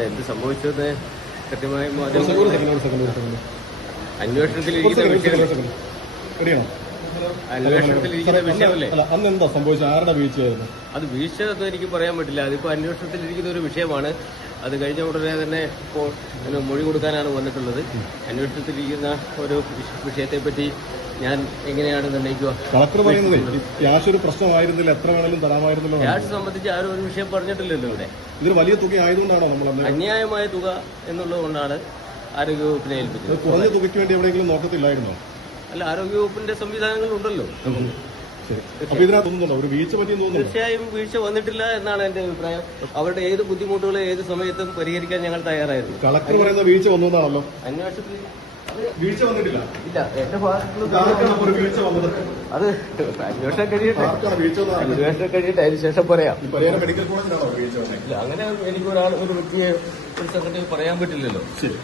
അല്ല എന്ത് സംഭവിച്ചത് കൃത്യമായി അന്വേഷണത്തിലിരിക്കുന്ന വിഷയമല്ലേ. അന്ന് എന്താ സംഭവിച്ചത്? ആരുടെ വീഴ്ചയായിരുന്നു അത്? വീഴ്ച എനിക്ക് പറയാൻ പറ്റില്ല. അതിപ്പോ അന്വേഷണത്തിലിരിക്കുന്ന ഒരു വിഷയമാണ്. അത് കഴിഞ്ഞ ഉടനെ തന്നെ ഇപ്പോൾ മൊഴി കൊടുക്കാനാണ് വന്നിട്ടുള്ളത്. അന്വേഷണത്തിലിരിക്കുന്ന ഒരു വിഷയത്തെപ്പറ്റി ഞാൻ എങ്ങനെയാണ് നിർണ്ണയിക്കുക? കളക്ടർ പറയുന്നത് ക്യാഷ് ഒരു പ്രശ്നമായിരുന്നില്ല, എത്ര വേണമെങ്കിലും തരാമായിരുന്നല്ലോ. ക്യാഷ് സംബന്ധിച്ച് ആരും ഒരു വിഷയം പറഞ്ഞിട്ടില്ലല്ലോ ഇവിടെ. ഇതൊരു വലിയ തുക ആയതുകൊണ്ടാണോ നമ്മൾ അന്യായമായ തുക എന്നുള്ളതുകൊണ്ടാണ് ആരോഗ്യവകുപ്പിനെ ഏൽപ്പിച്ചത്. കുറഞ്ഞ തുകയ്ക്ക് വേണ്ടി എവിടെയെങ്കിലും നോക്കത്തില്ലായിരുന്നോ? അല്ല, ആരോഗ്യവകുപ്പിന്റെ സംവിധാനങ്ങളുണ്ടല്ലോ. അപ്പൊ ഇതിനകത്തൊന്നും ഒരു വീഴ്ച പറ്റിയെന്ന് തോന്നുന്നു. തീർച്ചയായും വീഴ്ച വന്നിട്ടില്ല എന്നാണ് എന്റെ അഭിപ്രായം. അവരുടെ ഏത് ബുദ്ധിമുട്ടുകളും ഏത് സമയത്തും പരിഹരിക്കാൻ ഞങ്ങൾ തയ്യാറായിരുന്നു. കളക്ടർ പറയുന്ന വീഴ്ച വന്നതാണല്ലോ. അന്വേഷണത്തിൽ വീഴ്ച വന്നിട്ടില്ല. ഇല്ല, എന്റെ ഭാഗത്തുനിന്ന് വീഴ്ച വന്നത് അത് അന്വേഷണം കഴിയട്ടെ. അന്വേഷണം കഴിയട്ടെ, അതിനുശേഷം പറയാം. മെഡിക്കൽ കോളേജിലാണോ വീഴ്ച? ഇല്ല, അങ്ങനെ എനിക്ക് ഒരു വ്യക്തിയെ ഒരു സെക്കൻഡിൽ പറയാൻ പറ്റില്ലല്ലോ. ശരി.